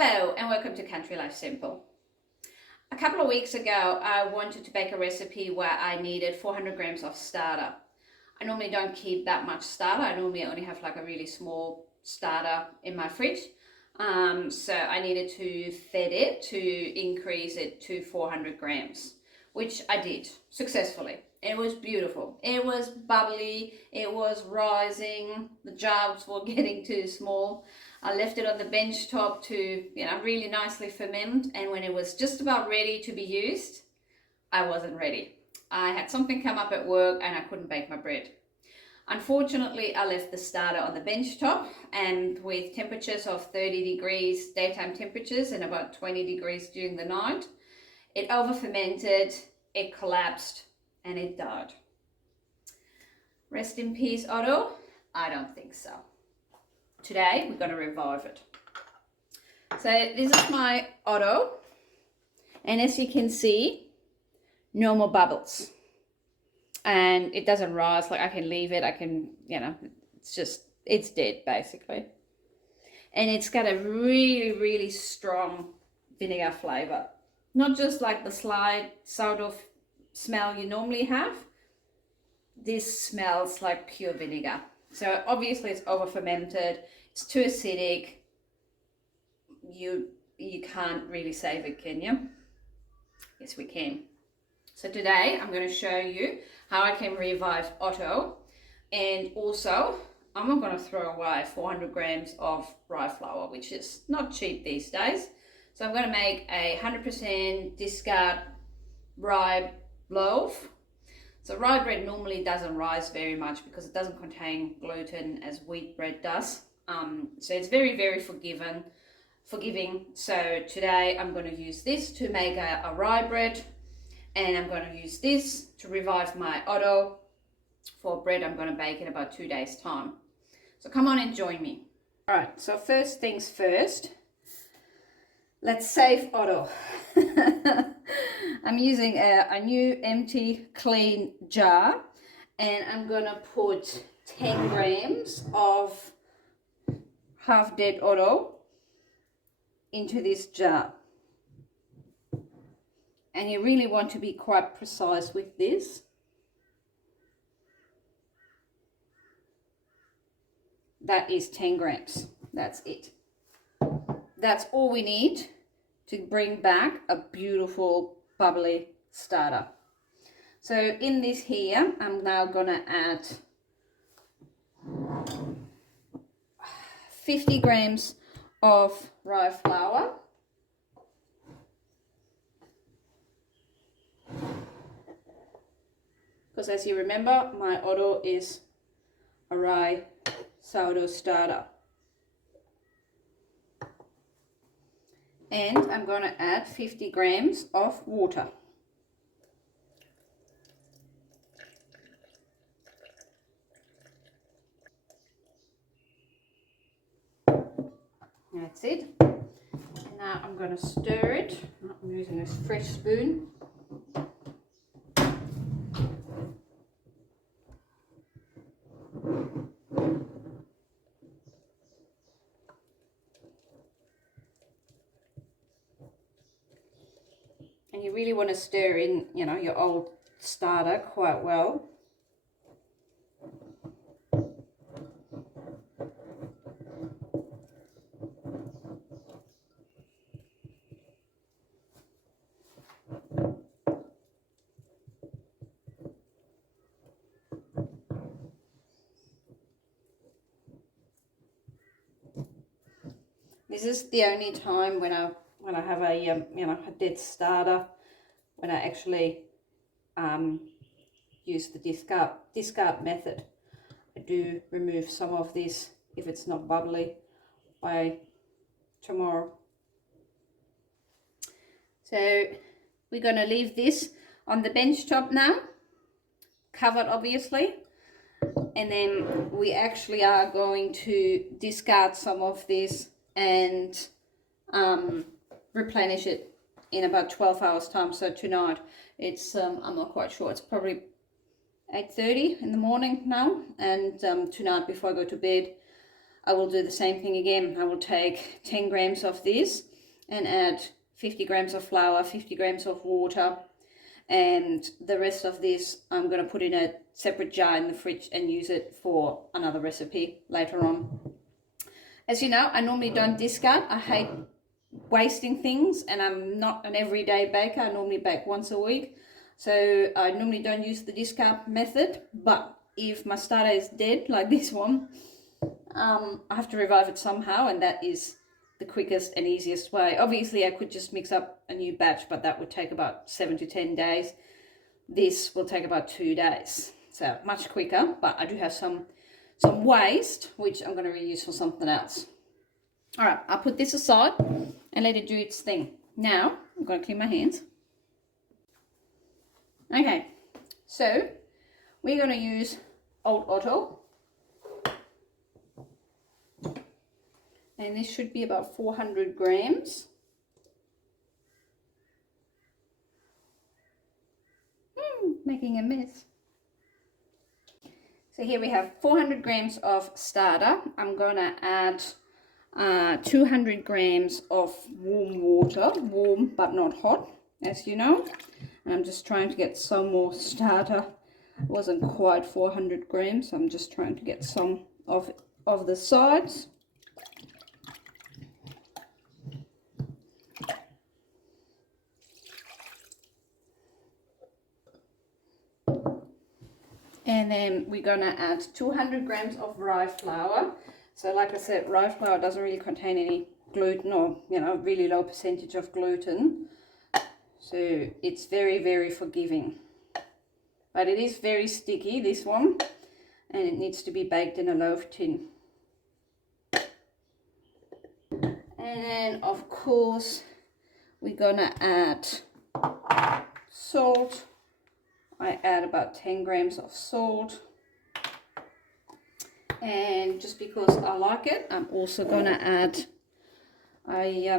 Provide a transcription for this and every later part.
Hello and welcome to Country Life Simple. A couple of weeks ago I wanted to bake a recipe where I needed 400 grams of starter. I normally don't keep that much starter. I normally only have like a really small starter in my fridge. So I needed to fed it to increase it to 400 grams, which I did successfully. It was beautiful. It was bubbly, it was rising, the jars were getting too small. I left it on the bench top to, really nicely ferment, and when it was just about ready to be used, I wasn't ready. I had something come up at work and I couldn't bake my bread. Unfortunately, I left the starter on the bench top, and with temperatures of 30 degrees daytime temperatures and about 20 degrees during the night, it over-fermented, it collapsed, and it died. Rest in peace, Otto? I don't think so. Today, we're going to revive it. So this is my Otto, and as you can see, no more bubbles. And it doesn't rise, like I can leave it, I can, it's dead basically. And it's got a really, really strong vinegar flavor. Not just like the slight sourdough smell you normally have. This smells like pure vinegar. So obviously it's over fermented, it's too acidic. You can't really save it, can you? Yes, we can. So today I'm going to show you how I can revive Otto, and also I'm not going to throw away 400 grams of rye flour, which is not cheap these days. So I'm going to make a 100% discard rye loaf. So rye bread normally doesn't rise very much because it doesn't contain gluten as wheat bread does. So it's very, very forgiving. So today I'm going to use this to make a rye bread, and I'm going to use this to revive my Otto for bread I'm going to bake in about 2 days' time. So come on and join me. All right, so first things first, let's save Otto. I'm using a new empty clean jar, and I'm going to put 10 grams of half dead Otto into this jar. And you really want to be quite precise with this. That is 10 grams. That's it. That's all we need to bring back a beautiful bubbly starter. So in this here, I'm now going to add 50 grams of rye flour. Because as you remember, my Otto is a rye sourdough starter. And I'm going to add 50 grams of water. That's it. And now I'm going to stir it. I'm using this fresh spoon. And you really want to stir in, your old starter quite well. This is the only time when I have a a dead starter, when I actually use the discard method. I do remove some of this if it's not bubbly by tomorrow. So we're going to leave this on the bench top now, covered obviously, and then we actually are going to discard some of this and replenish it in about 12 hours time. So tonight it's I'm not quite sure, it's probably 8:30 in the morning now, and tonight before I go to bed I will do the same thing again. I will take 10 grams of this and add 50 grams of flour, 50 grams of water, and the rest of this I'm going to put in a separate jar in the fridge and use it for another recipe later on. As you know, I normally don't discard. I hate wasting things, and I'm not an everyday baker. I normally bake once a week, so I normally don't use the discard method. But if my starter is dead like this one, I have to revive it somehow, and that is the quickest and easiest way. Obviously I could just mix up a new batch, but that would take about 7 to 10 days. This will take about 2 days, so much quicker. But I do have some waste which I'm going to reuse for something else. All right, I'll put this aside and let it do its thing. Now I'm going to clean my hands. Okay, so we're going to use Old Otto. And this should be about 400 grams. Making a mess. So here we have 400 grams of starter. I'm going to add 200 grams of warm water, warm but not hot, as you know. And I'm just trying to get some more starter. It wasn't quite 400 grams, so I'm just trying to get some of the sides. And then we're going to add 200 grams of rye flour. So like I said, rye flour doesn't really contain any gluten, or, you know, really low percentage of gluten. So it's very, very forgiving. But it is very sticky, this one. And it needs to be baked in a loaf tin. And then, of course, we're going to add salt. I add about 10 grams of salt, and just because I like it, I'm also going to add, I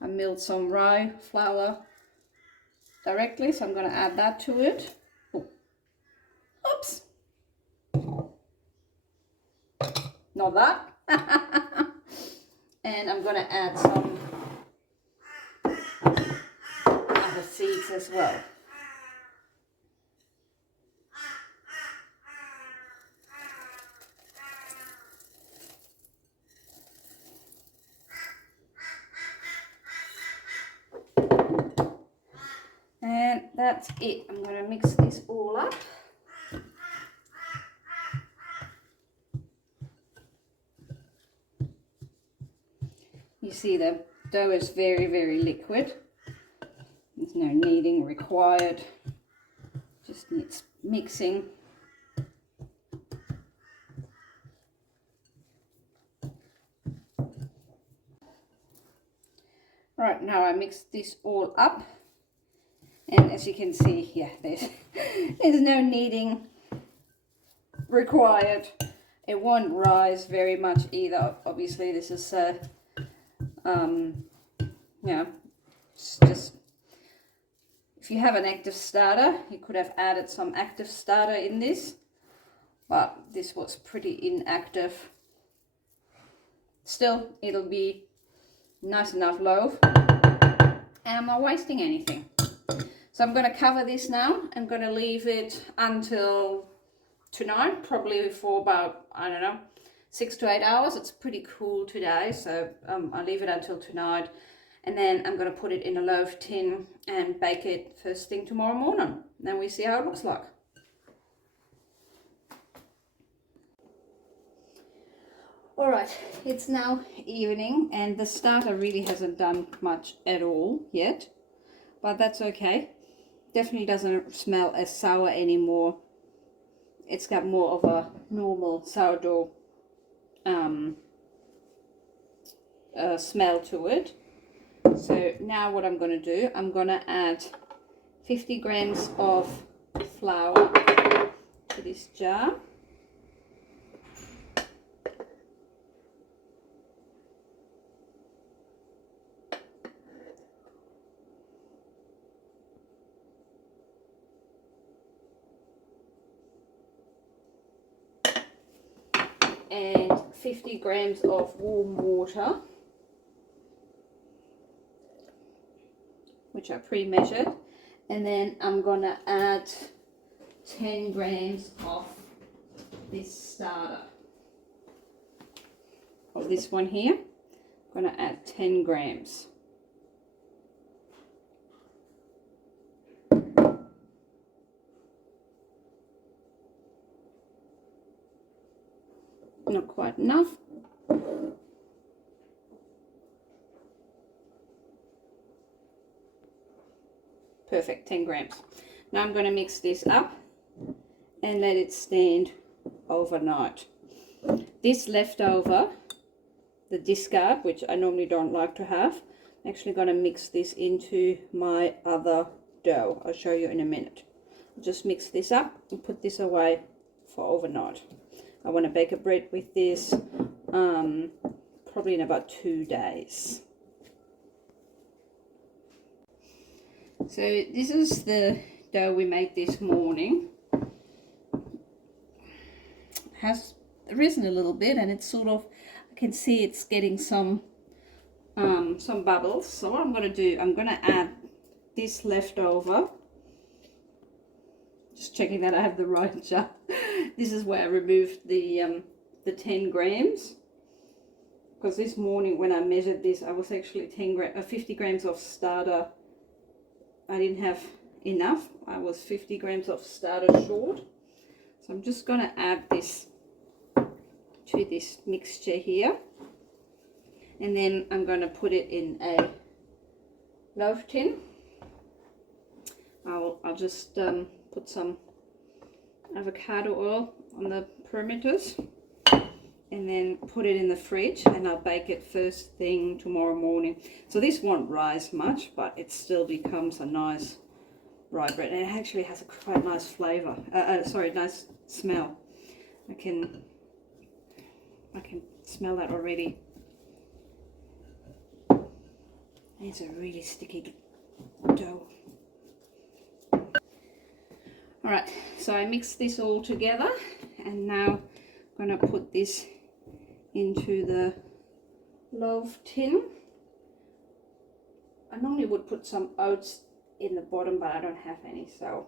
milled some rye flour directly, so I'm going to add that to it. Oh. Oops, not that. And I'm going to add some other seeds as well. And that's it. I'm going to mix this all up. You see the dough is very, very liquid. There's no kneading required. Just needs mixing. Right, now I mix this all up. And as you can see here, there's no kneading required. It won't rise very much either. Obviously, this is, you know, it's just, if you have an active starter, you could have added some active starter in this, but this was pretty inactive. Still, it'll be nice enough loaf, and I'm not wasting anything. So I'm going to cover this now. I'm going to leave it until tonight, probably for about, I don't know, 6 to 8 hours. It's pretty cool today, so I'll leave it until tonight. And then I'm going to put it in a loaf tin and bake it first thing tomorrow morning. Then we see how it looks like. Alright, it's now evening and the starter really hasn't done much at all yet. But that's okay. Definitely doesn't smell as sour anymore. It's got more of a normal sourdough smell to it. So now what I'm going to do, I'm going to add 50 grams of flour to this jar. And 50 grams of warm water. which I pre-measured, and then I'm gonna add 10 grams of this starter, of this one here. I'm gonna add 10 grams. Not quite enough. Perfect, 10 grams. Now I'm going to mix this up and let it stand overnight. This leftover, the discard, which I normally don't like to have, I'm actually going to mix this into my other dough. I'll show you in a minute. I'll just mix this up and put this away for overnight. I want to bake a bread with this probably in about 2 days. So this is the dough we made this morning. It has risen a little bit, and it's sort of, I can see it's getting some bubbles. So what I'm going to do, I'm going to add this leftover. Just checking that I have the right jar. This is where I removed the 10 grams. Because this morning when I measured this, I was actually 50 grams of starter. I didn't have enough. I was 50 grams of starter short. So I'm just going to add this to this mixture here. And then I'm going to put it in a loaf tin. I'll just put some avocado oil on the perimeters and then put it in the fridge, and I'll bake it first thing tomorrow morning. So this won't rise much, but it still becomes a nice rye bread, and it actually has a quite nice flavor. Nice smell. I can smell that already. It's a really sticky dough. Alright, so I mixed this all together, and now I'm going to put this into the loaf tin. I normally would put some oats in the bottom, but I don't have any, so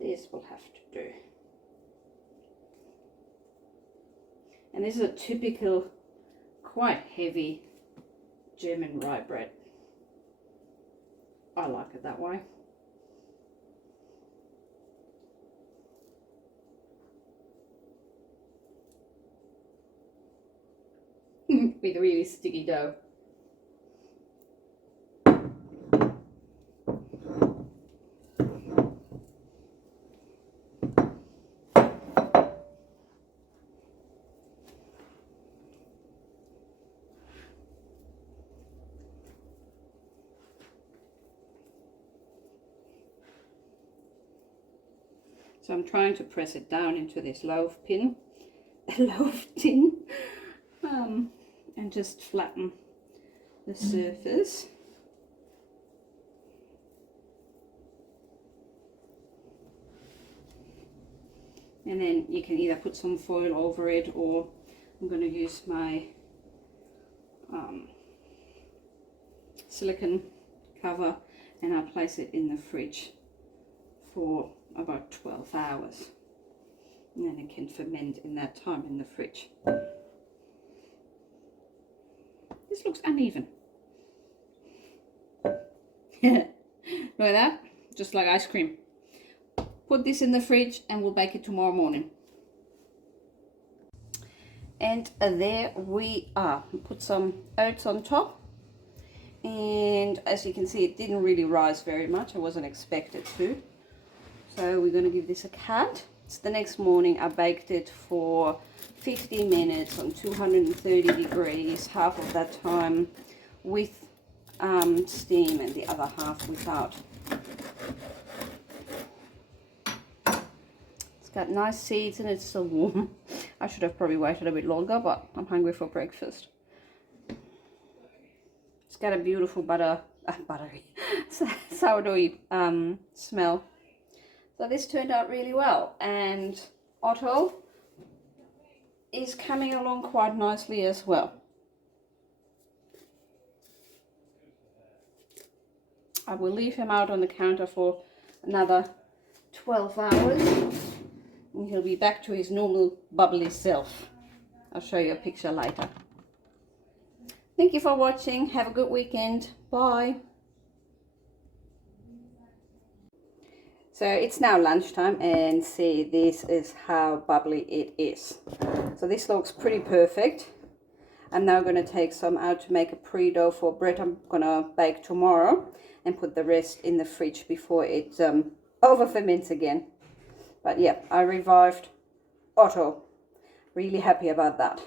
this will have to do. And this is a typical, quite heavy German rye bread. I like it that way. With really sticky dough. So I'm trying to press it down into this loaf tin, and just flatten the surface. And then you can either put some foil over it, or I'm going to use my silicone cover, and I'll place it in the fridge for about 12 hours. And then it can ferment in that time in the fridge. This looks uneven. Look at that, just like ice cream. Put this in the fridge and we'll bake it tomorrow morning. And there we are. Put some oats on top. And as you can see, it didn't really rise very much. I wasn't expected to. So we're going to give this a cut. So the next morning I baked it for 50 minutes on 230 degrees, half of that time with steam and the other half without. It's got nice seeds and it's still warm. I should have probably waited a bit longer, but I'm hungry for breakfast. It's got a beautiful buttery sourdough smell. So this turned out really well, and Otto is coming along quite nicely as well. I will leave him out on the counter for another 12 hours and he'll be back to his normal bubbly self. I'll show you a picture later. Thank you for watching. Have a good weekend. Bye. So it's now lunchtime and see, this is how bubbly it is. So this looks pretty perfect. I'm now going to take some out to make a pre-dough for bread I'm going to bake tomorrow and put the rest in the fridge before it over ferments again. But yeah, I revived Otto. Really happy about that.